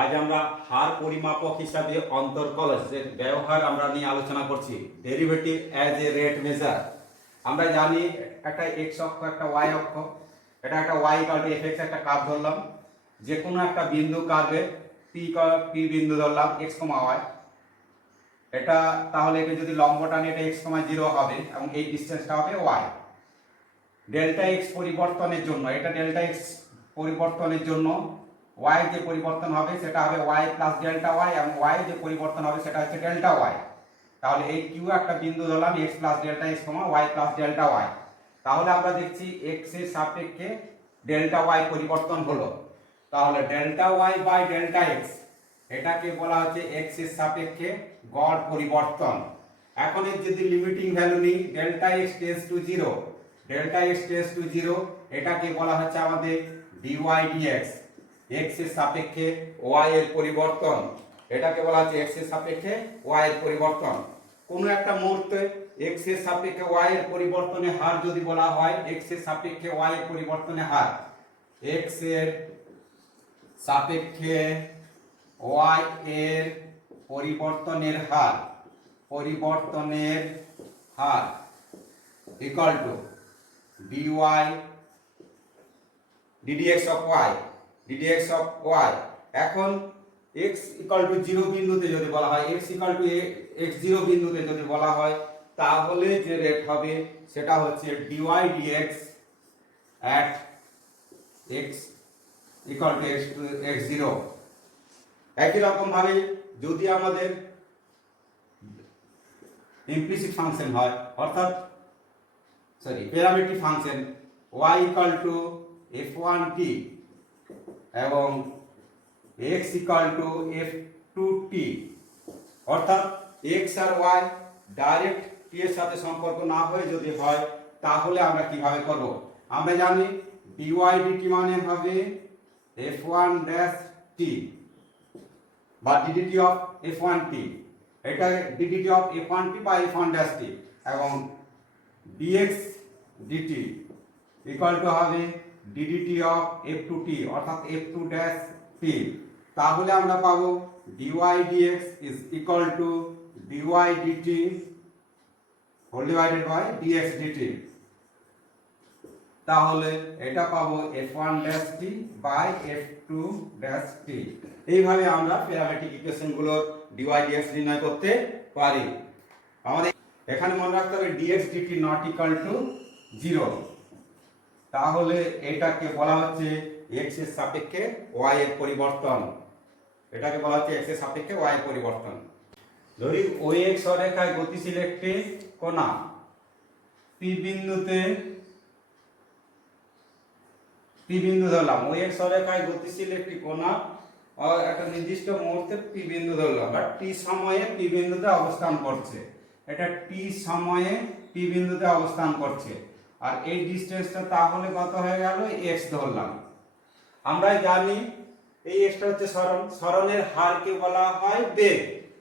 আজ আমরা হার পরিমাপক হিসাবে অন্তর্কলজের ব্যবহার আমরা নিয়ে আলোচনা করছি। Derivative as a rate measure. আমরা জানি একটা এক্স অক্ষ একটা ওয়াই অক্ষ, এটা একটা ওয়াই কার্ভে এফ একটা কার্ভ ধরলাম, যে কোনো একটা বিন্দু কার্ভে পি বিন্দু ধরলাম এক্স কমা ওয়াই। এটা তাহলে এটা যদি লম্ব টানি এটা এক্স কমা 0 হবে এবং এই ডিসটেন্সটা হবে ওয়াই। ডেল্টা এক্স পরিবর্তনের জন্য, এটা ডেল্টা এক্স পরিবর্তনের জন্য y যে পরিবর্তন হবে সেটা হবে y প্লাস ডেল্টা y এবং y যে পরিবর্তন হবে সেটা হচ্ছে ডেল্টা y। তাহলে এই কিউ একটা বিন্দু ধরলাম x plus delta x, y plus delta y। তাহলে আমরা দেখছি x এর সাপেক্ষে ডেল্টা y পরিবর্তন হলো। তাহলে delta y by delta x এটাকে বলা হচ্ছে x এর সাপেক্ষে গড় পরিবর্তন। এখন এর যদি লিমিটিং ভ্যালু নিই delta x tends to 0, delta x tends to 0 এটাকে বলা হচ্ছে আমাদের dy dx। x এর সাপেক্ষে y এর পরিবর্তন, এটাকে বলা হচ্ছে x এর সাপেক্ষে y এর পরিবর্তন। কোনো একটা মুহূর্তে x এর সাপেক্ষে y এর পরিবর্তনের হার যদি বলা হয়, x এর সাপেক্ষে y এর পরিবর্তনের হার, x এর সাপেক্ষে y এর পরিবর্তনের হার equal to dy ddx of y, ddx of y। এখন x ইকুয়াল টু 0 বিন্দুতে যদি বলা হয়, x ইকুয়াল টু x0 বিন্দুতে যদি বলা হয়, তাহলে যে রেট হবে সেটা হচ্ছে dy dx at x equal two x0। একই রকম ভাবে যদি আমাদের ইমপ্লিসিট ফাংশন হয়, অর্থাৎ parametric function y equal to f1t এবং x ইকুয়াল টু f2t, অর্থাৎ x আর y ডাইরেক্ট t এর সাথে সম্পর্ক না হয়ে যদি হয় তাহলে আমরা কিভাবে করব? আমরা জানি dy dt মানে হবে f1' t বা ddt অফ f1t, এটা ddt অফ f1t বা f1' t এবং dx dt ইকুয়াল টু হবে ddt অফ f2t অর্থাৎ f2' t। তাহলে আমরা পাবো dy dx is equal to dy dt whole divided by dx dt। তাহলে এটা পাবো f1' t by f2' t। এইভাবে আমরা প্যারামেট্রিক ইকুয়েশন গুলো dy dx নির্ণয় করতে পারি। আমাদের এখানে মনে রাখতে হবে dx dt not equal to 0। তাহলে এটাকে বলা হচ্ছে x এর সাপেক্ষে y এর পরিবর্তন, এটাকে বলা হচ্ছে x এর সাপেক্ষে y এর পরিবর্তন। ধরি OX রেখায় গতিশীল একটি কণা P বিন্দু ধরলাম। OX রেখায় গতিশীল একটি কণা একটা নির্দিষ্ট মুহূর্তে P বিন্দু ধরলাম বা t সময়ে P বিন্দুতে অবস্থান করছে। এটা t সময়ে P বিন্দুতে অবস্থান করছে আর এই ডিসটেন্সটা তাহলে কত হয়ে গেল? x ধরলাম। আমরা জানি এই xটা হচ্ছে সরণ, সরণের হারকে বলা হয় বেগ।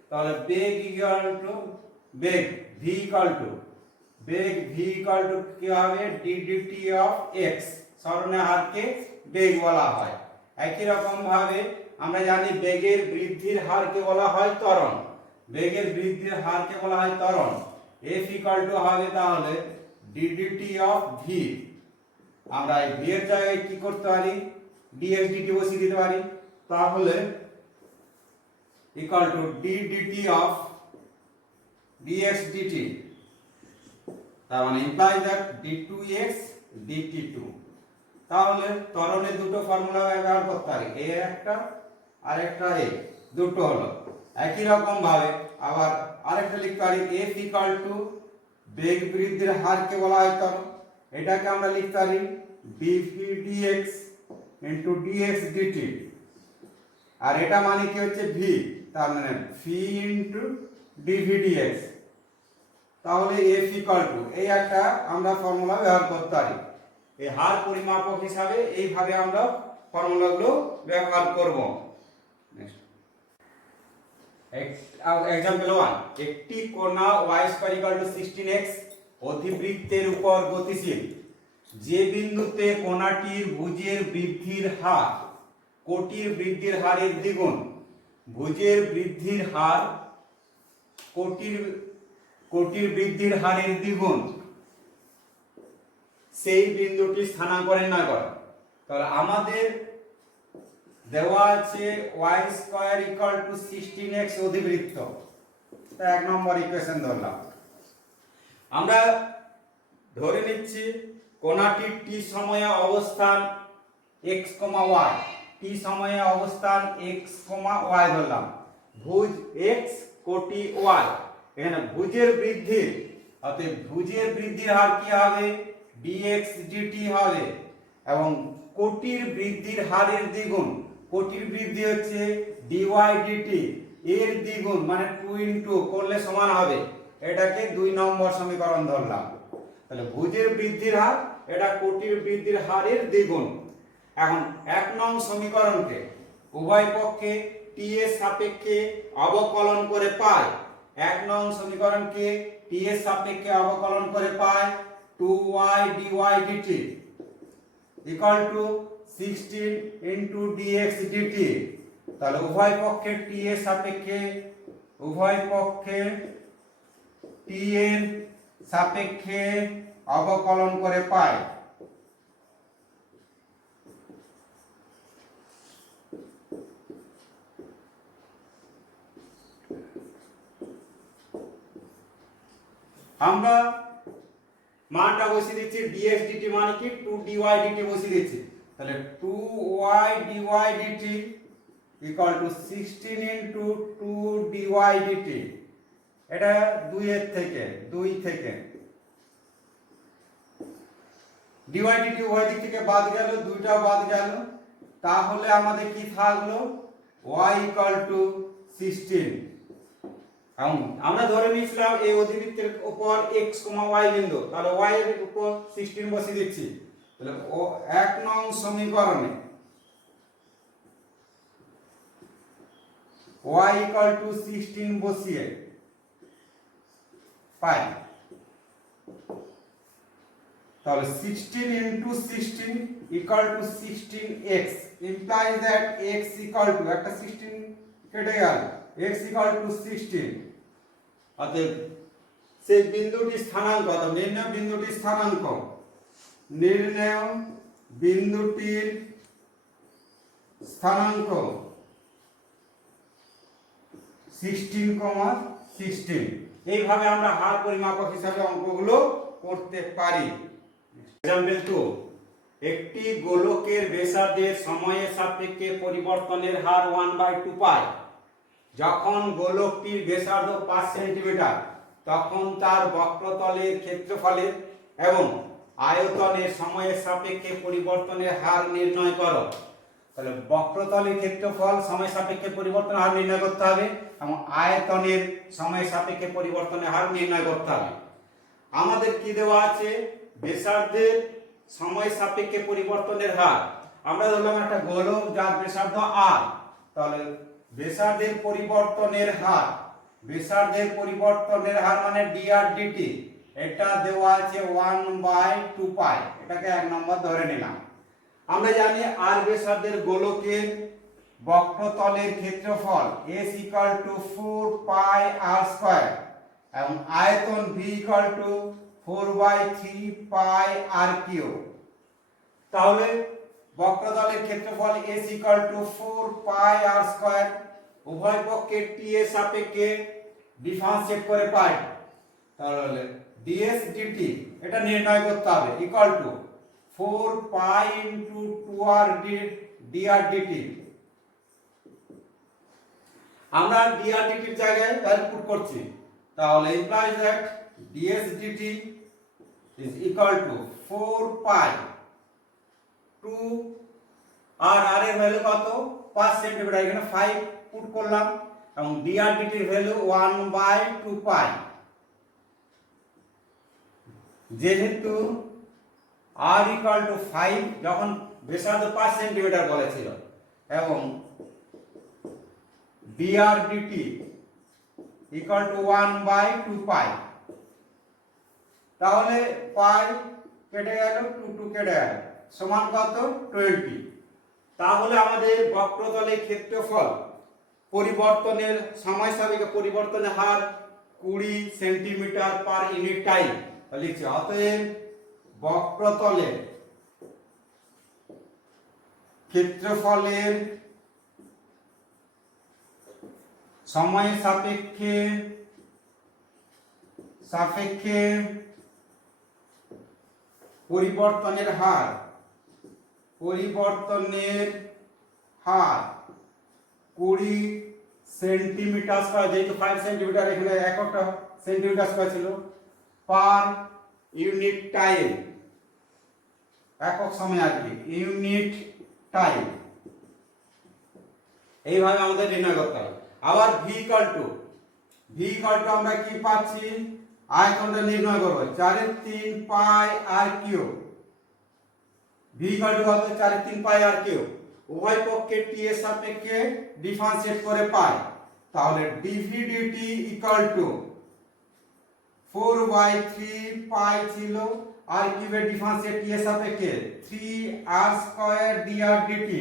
তাহলে বেগ ইকুয়াল টু বেগ v ইকুয়াল টু কি হবে? ddt of x। সরণের হারকে বেগ বলা হয়। একই রকম ভাবে আমরা জানি বেগের বৃদ্ধির হারকে বলা হয় ত্বরণ, বেগের বৃদ্ধির হারকে বলা হয় ত্বরণ। f ইকুয়াল টু হবে তাহলে ddt অফ v। আমরা এই v এর জায়গায় কি করতে পারি? dx dt বসিয়ে দিতে পারি। তাহলে equal to ddt of dx dt, তার মানে ইমপ্লাই দ্যাট d2x dt2। তাহলে ত্বরণের দুটো ফর্মুলা ব্যবহার করতে পারি, a একটা আর একটা a, দুটো হলো। একই রকম ভাবে আবার আরেকটা লিখতে পারি f ইকুয়াল টু বেগ বৃদ্ধির হারকে বলা হয় ত্বরণ, এটাকে আমরা লিখতে পারি dv dx into dx dt। আর এটা মানে কি হচ্ছে v, তার মানে v ইনটু dv dx। তাহলে f ইকুয়াল টু এই একটা আমরা ফর্মুলা ব্যবহার করতে পারি। এই হার পরিমাপক হিসাবে এইভাবে আমরা ফর্মুলাগুলো ব্যবহার করব। এক্সাম্পল 1, একটি কণা y² = 16x অধিবৃত্তের উপর গতিশীল। যে বিন্দুতে কণাটির ভুজের বৃদ্ধির হার কোটির বৃদ্ধির হারের দ্বিগুণ। ভুজের বৃদ্ধির হার কোটির বৃদ্ধির হারের দ্বিগুণ সেই বিন্দুটি স্থানাঙ্ক নির্ণয় করো। তাহলে আমাদের দেওয়া আছে y square equal two 16x অধিবৃত্ত, এক নম্বর ইকুয়েশন ধরলাম। আমরা ধরে নিচ্ছি কোণাটির t সময়ে অবস্থান x, y, t সময়ে অবস্থান x, y ধরলাম। ভুজ x, কোটি y। এখানে ভুজের বৃদ্ধি, অতএব ভুজের বৃদ্ধির হার কি হবে? dx dt হবে। এবং কোটির বৃদ্ধির হারের দ্বিগুণ, কোটির বৃদ্ধি হচ্ছে dy dt, এর দ্বিগুণ মানে 2 ইনটু করলে সমান হবে। এটাকে 2 নম্বর সমীকরণ ধরলাম। তাহলে ভুজের বৃদ্ধির হার, এটা কোটির বৃদ্ধির হারের দ্বিগুণ। এখন 1 নং সমীকরণকে উভয় পক্ষে t এর সাপেক্ষে অবকলন করে পাই। 1 নং সমীকরণকে t এর সাপেক্ষে অবকলন করে পাই 2y dy dt equal two 16 into dx dt। তাহলে উভয় পক্ষে t এর সাপেক্ষে অবকলন করে পাই। আমরা মানটা বসিয়ে দিচ্ছি, dx dt মানে কি 2 dy dt বসিয়ে দিচ্ছি। তাহলে 2y dy dt equal two 16 into 2 dy dt। এটা 2 থেকে dy dt উভয় দিক থেকে বাদ গেল, দুইটা বাদ গেল। তাহলে আমাদের কি থাকলো? y equal to 16। আমরা ধরে নিয়েছিলাম এই অধিবৃত্তের উপর x, y বিন্দু, তাহলে y এর উপর 16 বসিয়ে দিচ্ছি। তাহলে 1 নং সমীকরণে y ইকুয়াল টু 16 বসিয়ে পাই। তাহলে 16 into 16 equal to 16x implies that x equal two, একটা 16 কেটে গেল, x ইকুয়াল টু 16। অতএব সেই বিন্দুটি স্থানাঙ্ক, অর্থাৎ নির্ণয় বিন্দুটির স্থানাঙ্ক, নির্ণয় বিন্দুটির স্থানাঙ্ক 16, 16। এইভাবে আমরা হার পরিমাপক হিসাবে অঙ্কগুলো করতে পারি। এক্সাম্পল 2, একটি গোলকের ব্যাসার্ধের সময়ের সাপেক্ষে পরিবর্তনের হার 1/2 পাই। যখন গোলকটির ব্যাসার্ধ 5 সেন্টিমিটার, তখন তার বক্রতলের ক্ষেত্রফলের এবং আয়তনের সময়ের সাপেক্ষে পরিবর্তনের হার নির্ণয় করো। তাহলে বক্রতলের ক্ষেত্রফল সময় সাপেক্ষে পরিবর্তনের হার নির্ণয় করতে হবে এবং আয়তনের সময় সাপেক্ষে পরিবর্তনের হার নির্ণয় করতে হবে। আমাদের কি দেওয়া আছে? ব্যাসার্ধের সময় সাপেক্ষে পরিবর্তনের হার। আমরা ধরলাম একটা গোলক যার ব্যাসার্ধ r, তাহলে ব্যাসার্ধের পরিবর্তনের হার মানে dr dt, এটা দেওয়া আছে 1/2 পাই। এটাকে 1 নম্বর ধরে নিলাম। আমরা জানি r ব্যাসার্ধের গোলকের বক্রতলের ক্ষেত্রফল s equal to 4 pi r square এবং আয়তন v ইকুয়াল টু 4/3 পাই r কিউব। তাহলে বক্রতলের ক্ষেত্রফল s equal to 4 pi r square, উভয় পক্ষে t এর সাপেক্ষে ডিফারেন্সিয়েট করে পাই। তাহলে ds dt এটা নির্ণয় করতে হবে equal to 4 pi into 2r dr dt। আমরা dr dt এর জায়গায় ভ্যালু পুট করছি, তাহলে implies that ds dt is equal to 4 pi 2 R r এর ভ্যালু কত? 5 সেন্টিমিটার, এখানে 5 পুট করলাম এবং dr dt এর ভ্যালু 1/2 পাই। যেহেতু r ইকুয়াল টু 5, যখন ব্যাসার্ধ 5 সেন্টিমিটার বলেছিল, এবং dr dt ইকুয়াল টু 1/2 পাই, তাহলে পাই কেটে গেল, 2 কেটে গেল, সমান কত? 20। তাহলে আমাদের বক্রতলের ক্ষেত্রফল পরিবর্তনের সময় সাপেক্ষে পরিবর্তনের হার 20 সেন্টিমিটার পার ইউনিট টাইম লিখছি। অতএব বক্রতলের ক্ষেত্রফলের সময় সাপেক্ষে পরিবর্তনের হার 20 সেন্টিমিটার স্কয়ার, যেহেতু 5 সেন্টিমিটার এখানে একটা সেন্টিমিটার স্কয়ার ছিল, পার ইউনিট টাইম, একক সময় আর কি, ইউনিট টাইম। এইভাবে আমাদের নির্ণয় করতে হবে। আবার ভি ইকুয়াল টু আমরা কি পাচ্ছি, আয়তনটা নির্ণয় করব 4/3 পাই আর কিউব। ভি ইকুয়াল টু কত, 4/3 পাই আর কিউব। উভয় পক্ষে টি এর সাপেক্ষে ডিফারেন্সিয়েট করে পাই। তাহলে ডিভি ডিটি ইকুয়াল টু 4/3 পাই ছিল, আর কিউবের ডিফারেন্সিয়েট টি এর সাপেক্ষে 3r² dr dt।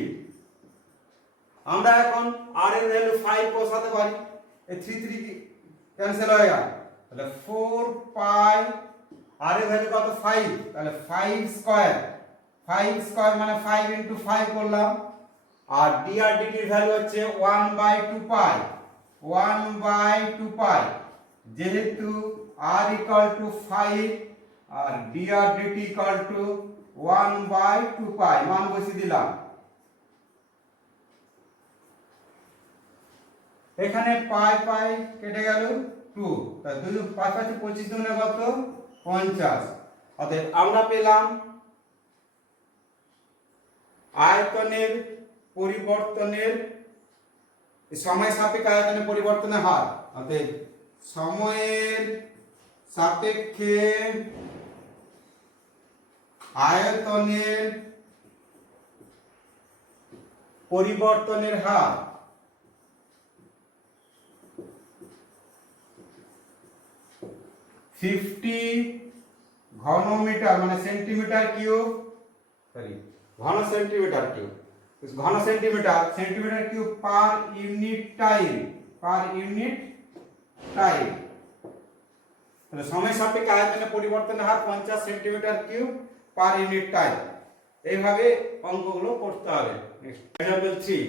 আমরা এখন r এর ভ্যালু 5 বসাতে পারি, এই 3 ক্যান্সেল হয়ে গেল, তাহলে 4 পাই, r এর ভ্যালু কত 5, তাহলে 5 স্কয়ার মানে 5 ইনটু 5 করলাম, আর dr dt এর ভ্যালু হচ্ছে 1/2 পাই, যেহেতু r ইকুয়াল টু 5 আর dr dt ইকুয়াল টু 1/2 পাই, মান বসিয়ে দিলাম। এখানে পাই কেটে গেল 2, তাই 2 5 5 25 দুগুণে কত 50। অতএব আমরা পেলাম আয়তনের পরিবর্তনের সময় সাপেক্ষে আয়তনের পরিবর্তনের হার। অতএব সময়ের সাপেক্ষে আয়তনের পরিবর্তনের হার 50 ঘনমিটার মানে সেন্টিমিটার কিউব, ঘন centimetre cube per unit time. তাহলে সময় সাপেক্ষে আয়তনের পরিবর্তনের হার 50 centimetre cube per unit time. এইভাবে অঙ্কগুলো করতে হবে। এক্সাম্পল 3,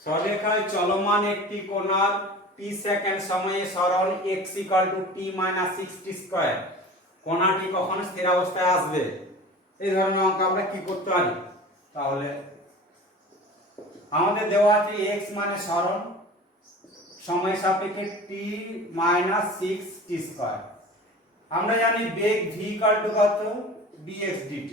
সরেখায় চলমান একটি কণার t সেকেন্ড সময়ে সরণ x = t - 60 স্কয়ার, কণাটি কখন স্থির অবস্থায় আসবে? এই ধরনের অঙ্ক আমরা কি করতে পারি? তাহলে আমাদের দেওয়া আছে x মানে সরণ, সময় সাপেক্ষে t - 6t স্কয়ার। আমরা জানি বেগ v = কত, dx dt।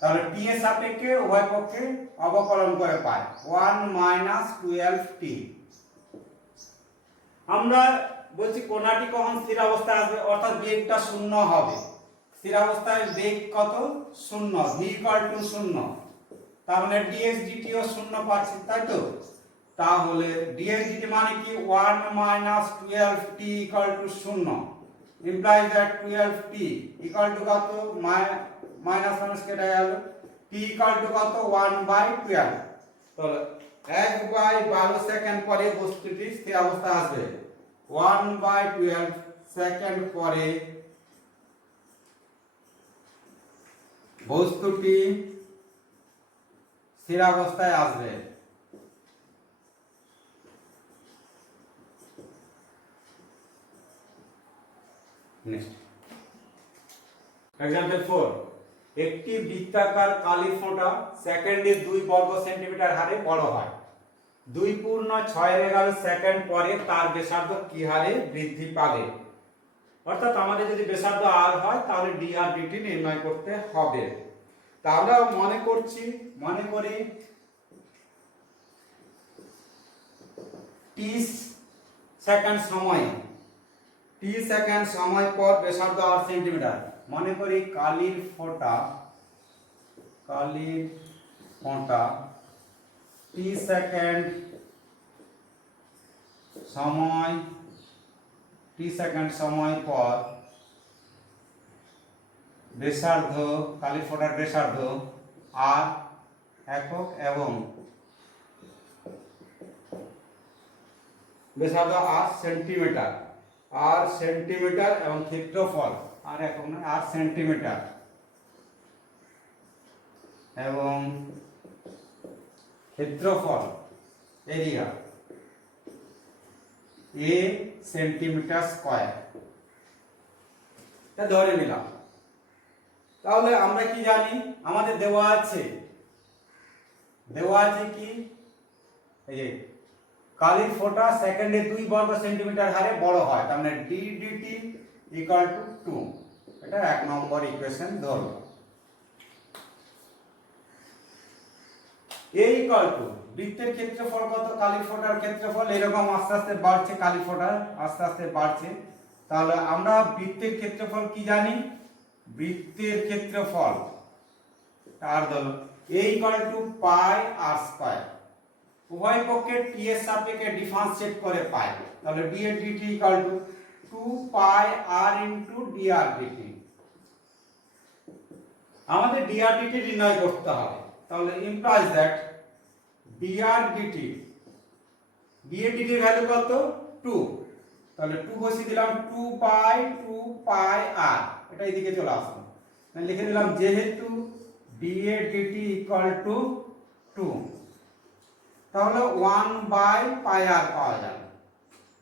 তাহলে t এর সাপেক্ষে উভয় পক্ষে অবকলন করে পাই 1 - 12t। আমরা বলছি কোণাটি কখন স্থির অবস্থায় আসবে, অর্থাৎ বেগটা শূন্য হবে। স্থির অবস্থায় বেগ কত, শূন্য, v = 0। তার মানে dx dt ও শূন্য পাচ্ছি, তাই তো? তাহলে dx dt মানে কি, 1 - 12t = 0, implies that 12t কত, মাইনাস মাইনাস কেটে গেল, t কত 1/12। তাহলে 1/12 সেকেন্ড পরে বস্তুটি স্থির অবস্থায় আসবে। 1/12 সেকেন্ড পরে বস্তুটি স্থির অবস্থায় আসবে। নেক্সট এক্সাম্পল 4, একটি বৃত্তাকার কালি ফোঁটা সেকেন্ডে 2 বর্গ সেন্টিমিটার হারে বড় হয়। 2.611 সেকেন্ড পরে তার ব্যাসার্ধ কি হারে বৃদ্ধি পাবে? অর্থাৎ আমাদের যদি ব্যাসার্ধ r হয় তাহলে dr dt নির্ণয় করতে হবে। তা আমরা মনে করি t সেকেন্ড সময় পর ব্যাসার্ধ r সেন্টিমিটার। মনে করি কালির ফোঁটা t সেকেন্ড সময় পর ব্যাসার্ধ, কালির ফোঁটার ব্যাসার্ধ r একক এবং ব্যাসার্ধ আর সেন্টিমিটার, আর সেন্টিমিটার এবং ক্ষেত্রফল আর একক নয় আর সেন্টিমিটার এবং ক্ষেত্রফল এরিয়া এ সেন্টিমিটার স্কয়ার, এটা ধরে নিলাম। তাহলে আমরা কি জানি, আমাদের দেওয়া আছে কি এই যে কালির ফোঁটা সেকেন্ডে 2 বর্গ সেন্টিমিটার হারে বড় হয়, তার মানে d dt ইকুয়াল টু 2, এটা 1 নম্বর ইকুয়েশন ধরো। a ইকুয়াল টু বৃত্তের ক্ষেত্রফল কত, কালির ফোঁটার ক্ষেত্রফল এরকম আস্তে আস্তে বাড়ছে, কালির ফোঁটা আস্তে আস্তে বাড়ছে। তাহলে আমরা বৃত্তের ক্ষেত্রফল কি জানি, বৃত্তের ক্ষেত্রফল আর ধরো a equal to pi r square, উভয় পক্ষে t এর সাপেক্ষে ডিফারেন্সিয়েট করে পাই, তাহলে d এর dt equal to 2 pi r into dr dt। আমাদের dr dt নির্ণয় করতে হবে, তাহলে implies that dr dt, d এর dt এর ভ্যালু কত 2, তাহলে 2 বসিয়ে দিলাম 2 পাই r, এটা এইদিকে চলে আসবে, তাহলে লিখে দিলাম যেহেতু d এর dt ইকুয়াল টু 2, তাহলে 1 বাই পাই r পাওয়া যাবে,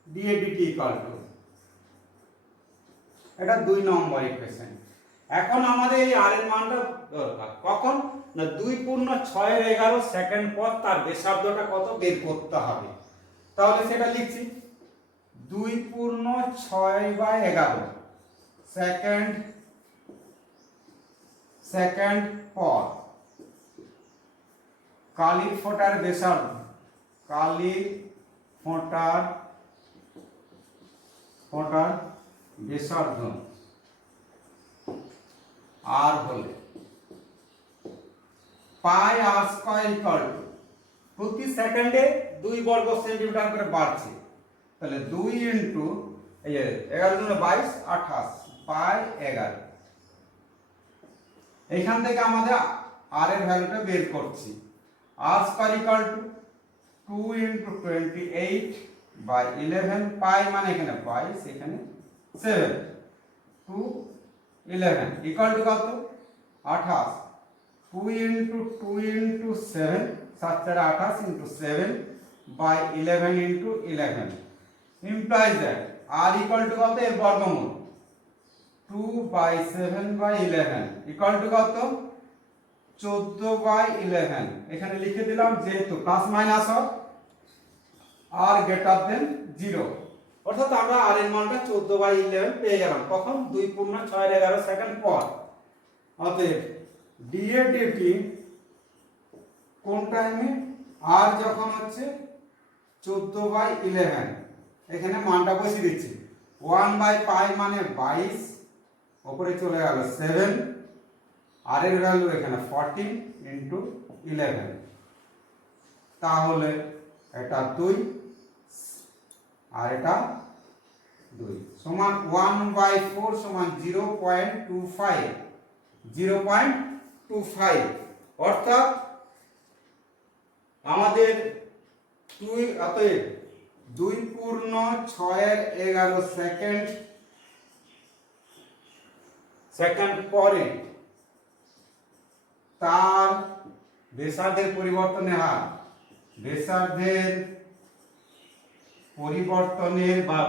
d এর dt ইকুয়াল টু, এটা 2 নম্বর ইকুয়েশন। এখন আমাদের এই r এর মানটা দরকার কখন না 2 পূর্ণ 6 এর 11 সেকেন্ড পর তার ব্যাসার্ধটা কত বের করতে হবে। তাহলে সেটা লিখছি 2 পূর্ণ 6/11 সেকেন্ড পর কালির ফোঁটার ব্যাসার্ধ, কালির ফোঁটার ব্যাসার্ধ আর হলে পাই আর স্কয়ার ইকুয়াল টু, প্রতি সেকেন্ডে 2 বর্গ সেন্টিমিটার করে বাড়ছে, তাহলে 2 ইনটু এই যে 11 গুণ 22 28 পাই 11, এইখান থেকে আমাদের আর এর ভ্যালুটা বের করছি, আর square equal to 2 into 28 by 11, পাই মানে এখানে 22 এখানে 7, 2 11 ইকুয়াল টু কত 28, 2 into 7 7 4 28 into 7 by 11 into 11, implies that r equal to কত এর বর্গমূল 2 বাই 7 বাই 11 ইকুয়াল টু কত 14 বাই 11, এখানে লিখে দিলাম যেহেতু plus minus of r greater than 0, অর্থাৎ আমরা r এর মানটা 14 বাই 11 পেয়ে গেলাম কখন 2 পূর্ণ 6 এর 11 সেকেন্ড পর। অতএব d এর dt কোন টাইমে r যখন হচ্ছে 14 বাই 11, এখানে মানটা বসিয়ে দিচ্ছি 1 বাই পাই মানে 22, উপরে চলে গেল 7, r এর ভ্যালু এখানে 14 ইনটু 11, তাহলে এটা 2 আর এটা 2 সমান 1/4 সমান 0.25, অর্থাৎ আমাদের 2 পূর্ণ 6 এর 11 সেকেন্ড পরে তার ব্যাসার্ধের পরিবর্তনের হার, ব্যাসার্ধের বা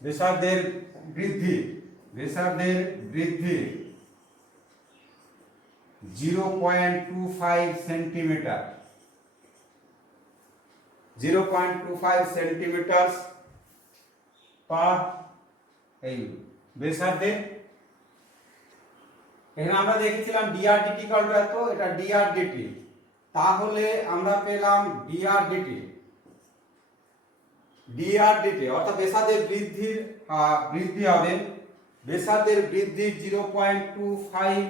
ব্যাসার্ধের বৃদ্ধি 0.25 সেন্টিমিটার, 0.25 সেন্টিমিটার পার এই ব্যাসার্ধে। এখানে আমরা দেখেছিলাম dr dt কত, এটা dr dt, তাহলে আমরা পেলাম dr dt অর্থাৎ ব্যাসার্ধের বৃদ্ধি হবে, ব্যাসার্ধের বৃদ্ধি 0.25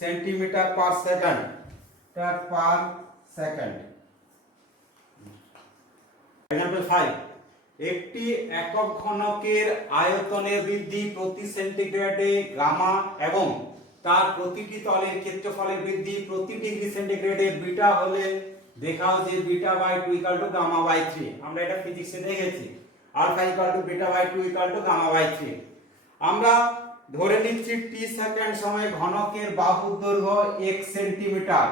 সেন্টিমিটার পার সেকেন্ড। এক্সাম্পল 5, একটি একক ঘনকের আয়তনের বৃদ্ধি প্রতি সেন্টিগ্রেডে গামা এবং তার প্রতিটি তলের ক্ষেত্রফলের বৃদ্ধি প্রতি ডিগ্রি সেন্টিগ্রেডে বিটা হলে দেখাও যে beta by 2 equal to gamma by 3। আমরা এটা ফিজিক্সে দেখেছি, alpha equal to beta by 2 equal to gamma by 3। আমরা ধরে নিচ্ছি টি সেকেন্ড সময়ে ঘনকের বাহুর দৈর্ঘ্য 1 সেন্টিমিটার।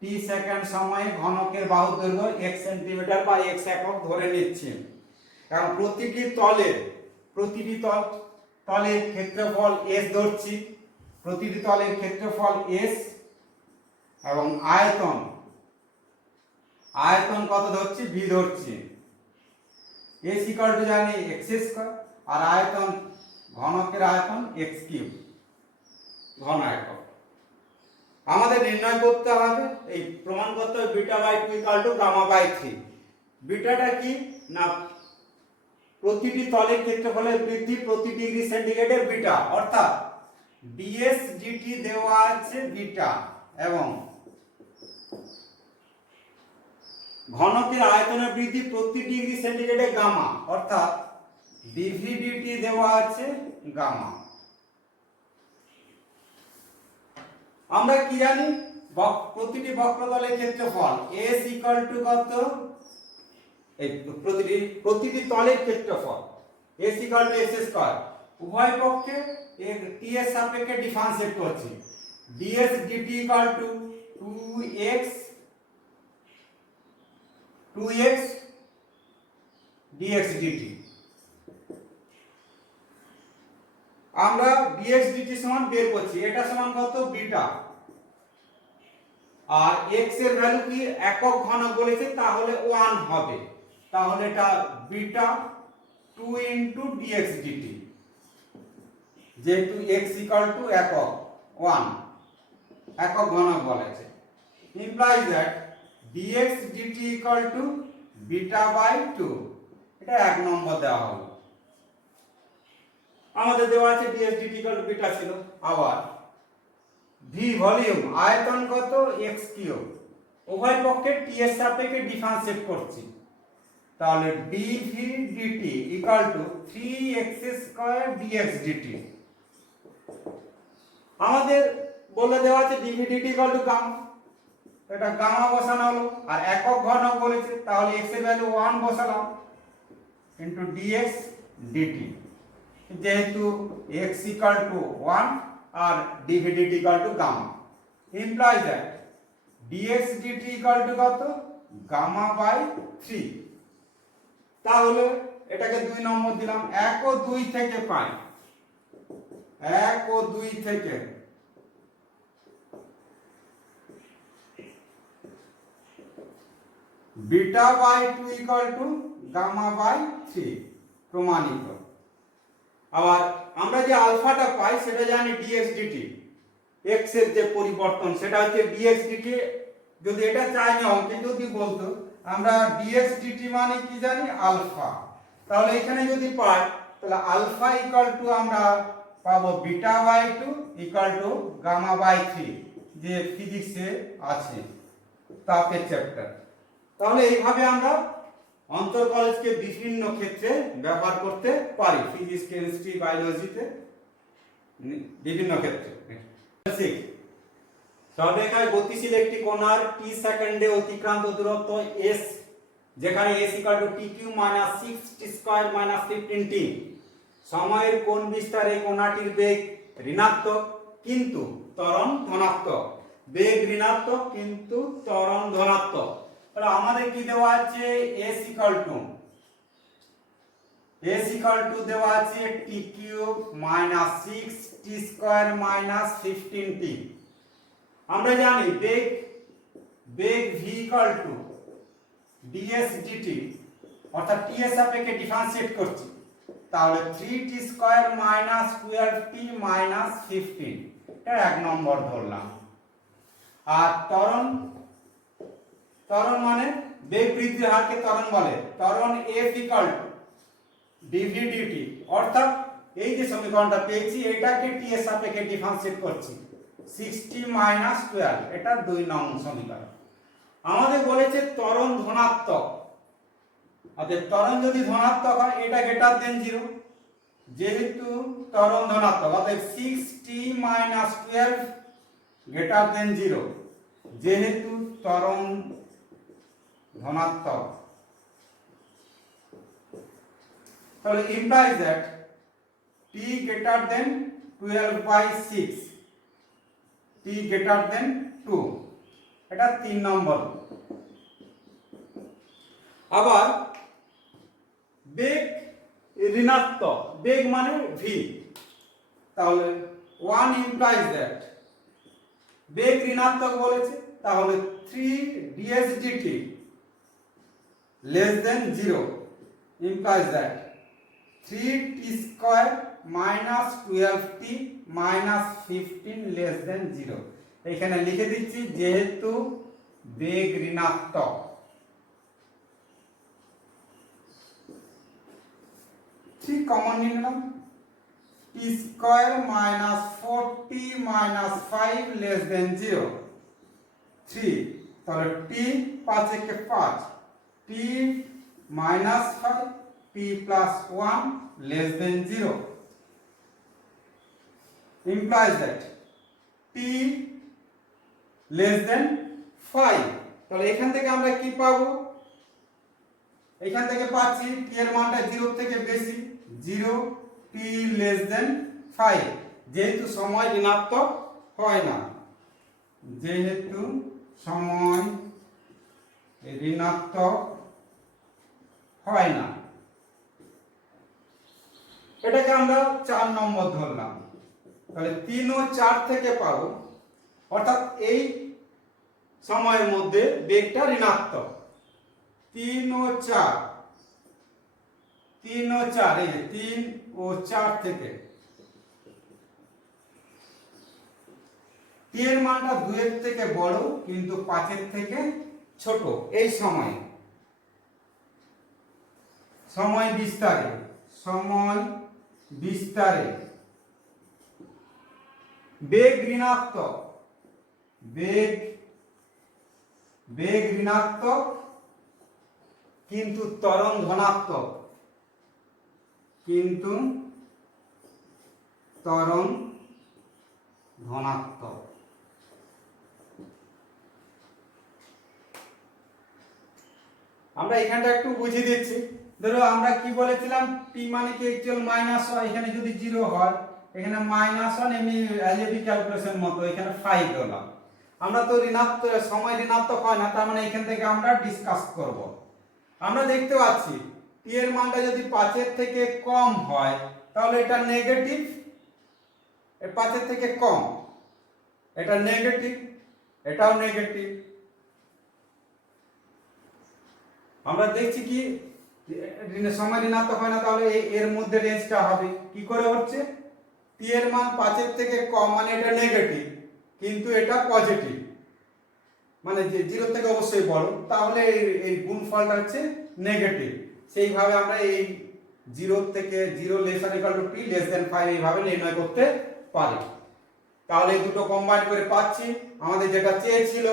টি সেকেন্ড সময়ে ঘনকের বাহুর দৈর্ঘ্য 1 সেন্টিমিটার বা x একক ধরে নিচ্ছি। কারণ প্রতিটি তলের ক্ষেত্রফল s ধরছি, প্রতিটি তলের ক্ষেত্রফল s এবং আয়তন কত ধরছি, v ধরছি। s ইকুয়াল টু জানি x স্কয়ার আর আয়তন ঘনকের আয়তন x কিউব ঘন একক। আমাদের নির্ণয় করতে হবে, এই প্রমাণ করতে হবে beta by 2 equal to gamma by 3। বিটাটা কি না প্রতিটি তলের ক্ষেত্রফলের বৃদ্ধি প্রতি ডিগ্রি সেন্টিগ্রেডের বিটা, অর্থাৎ ds dt দেওয়া আছে বিটা এবং ঘনকের আয়তনের বৃদ্ধি প্রতি ডিগ্রি সেন্টিগ্রেডে গামা, অর্থাৎ dv dt দেওয়া আছে গামা। আমরা কি জানি, প্রতিটি বক্রতলের ক্ষেত্রফল s ইকুয়াল টু কত, এই প্রতিটি তলের ক্ষেত্রফল s equal to s square. উভয় পক্ষে t এর সাপেক্ষে ডিফারেন্সিয়েট করছি, ds dt equal two 2x dx dt। আমরা dx dt সমান বের করছি, এটা সমান কত, বিটা। আর x এর ভ্যালু কি একক ঘনক বলেছে, তাহলে 1 হবে, তাহলে এটা বিটা 2 ইনটু dx dt, যেহেতু x ইকুয়াল টু একক 1 একক ঘনক বলেছে, implies that dx dt equal to beta by 2। এটা 1 নম্বর দেওয়া হলো। আমাদের দেওয়া আছে dx dt equal to beta ছিল। আবার v ভলিউম, আয়তন কত, x কিউব। উভয় পক্ষে t এর সাপেক্ষে ডিফারেন্সিয়েট করছি, তাহলে dv dt equal to 3x square dx dt। আমাদের বলে দেওয়া আছে dv dt equal to gamma, এটা গামা বসানো হলো। আর একক ঘনক বলেছে, তাহলে x এর ভ্যালু 1 বসালাম ইনটু dx dt, যেহেতু x ইকুয়াল টু 1 আর dv dt equal to gamma, implies that dx dt equal to কত, গামা বাই 3। তাহলে এটাকে 2 নম্বর দিলাম। 1 ও 2 থেকে পাই, 1 ও 2 থেকে beta by 2 equal to gamma by 3 প্রমাণিত। আবার আমরা যে আলফাটা পাই সেটা জানি dx dt, x এর যে পরিবর্তন সেটা হচ্ছে dx dt। যদি এটা চাইনি অঙ্কে যদি বলতো আমরা dx dt মানে কি জানি, আলফা, তাহলে এখানে যদি পাই তাহলে আলফা ইকুয়াল টু আমরা পাবো beta by 2 equal to gamma by 3, যে ফিজিক্সে আছে তাপের চ্যাপ্টার। তাহলে এইভাবে আমরা অন্তর কলেজকে বিভিন্ন ক্ষেত্রে ব্যবহার করতে পারি, ফিজিক্স, কেমিস্ট্রি, বায়োলজিতে বিভিন্ন ক্ষেত্রে। সর্বাপেক্ষায় গতিশীল একটি কণার t সেকেন্ডে অতিক্রান্ত দূরত্ব s, যেখানে s equal to t cube minus 6t square minus 15t। সময়ের কোণ বিস্তারে কণাটির বেগ ঋণাত্মক কিন্তু ত্বরণ ধনাত্মক, বেগ ঋণাত্মক কিন্তু ত্বরণ ধনাত্মক। তাহলে আমাদের কি দেওয়া আছে, s ইকুয়াল টু দেওয়া আছে t cube minus 6t square minus 15t। আমরা জানি বেগ v equal two ds dt, অর্থাৎ t এর সাপেক্ষে ডিফারেন্সিয়েট করছি, তাহলে 3t square minus 12t minus 15, এটা 1 নম্বর ধরলাম। আর ত্বরণ মানে বেগ বৃদ্ধির হারকে ত্বরণ বলে, ত্বরণ f equal to dv dt, অর্থাৎ এই যে সমীকরণটা পেয়েছি এটাকে t এর সাপেক্ষে ডিফারেন্সিয়েট করছি, 6t মাইনাস 12, এটা 2 নং সমীকরণ। আমাদের বলেছে ত্বরণ ধনাত্মক, অর্থাৎ ত্বরণ যদি ধনাত্মক হয় এটা গ্রেটার দেন 0, যেহেতু ত্বরণ ধনাত্মক অতএব 6t - 12 গ্রেটার দেন 0, যেহেতু ত্বরণ ধনাত্মক তাহলে implies that t greater than 12/6, t greater than 2, এটা 3 নম্বর। আবার বেগ ঋণাত্মক, বেগ মানে v, তাহলে 1 implies that বেগ ঋণাত্মক বলেছে, তাহলে 3 ds dt less than 0 implies that 3t square minus 12t minus 15 less than 0। এখানে লিখে দিচ্ছি যেহেতু বেগ ঋণাত্মক, 3 কমন নিয়ে নিলাম, t square minus 4t minus 5 less than 0, 3, তাহলে t 5 একে 5, t minus 5, t plus 1 less than 0 implies that t less than 5। তাহলে এখান থেকে আমরা কি পাবো, এখান থেকে পাচ্ছি t এর মানটা 0 থেকে বেশি, 0, t less than 5, যেহেতু সময় ঋণাত্মক হয় না, যেহেতু সময় ঋণাত্মক হয় না, এটাকে আমরা 4 নম্বর ধরলাম। তাহলে 3 ও 4 থেকে পাবো, অর্থাৎ এই সময়ের মধ্যে বেগটা ঋণাত্মক। 3 ও 4, 3 ও 4, এই 3 ও 4 থেকে t এর মানটা 2 এর থেকে বড় কিন্তু 5 এর থেকে ছোট। এই সময় বিস্তারে, সময় বিস্তারে বেগ ঋণাত্মক, বেগ ঋণাত্মক কিন্তু ত্বরণ ধনাত্মক, কিন্তু ত্বরণ ধনাত্মক। আমরা এখানটা একটু বুঝিয়ে দিচ্ছি। ধরো আমরা কি বলেছিলাম, t মানে কি অ্যাকচুয়াল মাইনাস হয়, এখানে যদি 0 হয়, এখানে -1, এমনি অ্যালজেব্রিক ক্যালকুলেশন মতো এখানে 5 দিলাম। আমরা তো ঋণাত্মক, সময় ঋণাত্মক হয় না, তার মানে এখান থেকে আমরা ডিসকাস করব। আমরা দেখতে পাচ্ছি t এর মানটা যদি 5 এর থেকে কম হয় তাহলে এটা নেগেটিভ, 5 এর থেকে কম এটা নেগেটিভ, এটাও নেগেটিভ। আমরা দেখছি কি সময় ঋণাত্মক হয় না, তাহলে এর মধ্যে রেঞ্জটা হবে কি করে হচ্ছে, t এর মান 5 এর থেকে কম মানে এটা নেগেটিভ, কিন্তু এটা পজিটিভ, মানে যে 0 থেকে অবশ্যই বড়, তাহলে এই গুণফলটা হচ্ছে নেগেটিভ। সেইভাবে আমরা এই 0 থেকে 0 laser equal to t less than 5 এইভাবে নির্ণয় করতে পারি। তাহলে এই দুটো কম্বাইন করে পাচ্ছি আমাদের যেটা চেয়েছিল,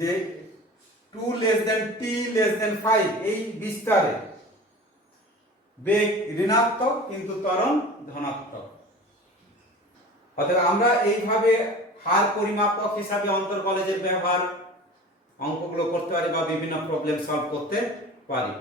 যে 2 less than t less than 5 এই বিস্তারে বেগ ঋণাত্মক কিন্তু ত্বরণ ধনাত্মক। অতএব আমরা এইভাবে হার পরিমাপক হিসাবে অন্তর কলেজের ব্যবহার অঙ্কগুলো করতে পারি বা বিভিন্ন প্রবলেম সলভ করতে পারি।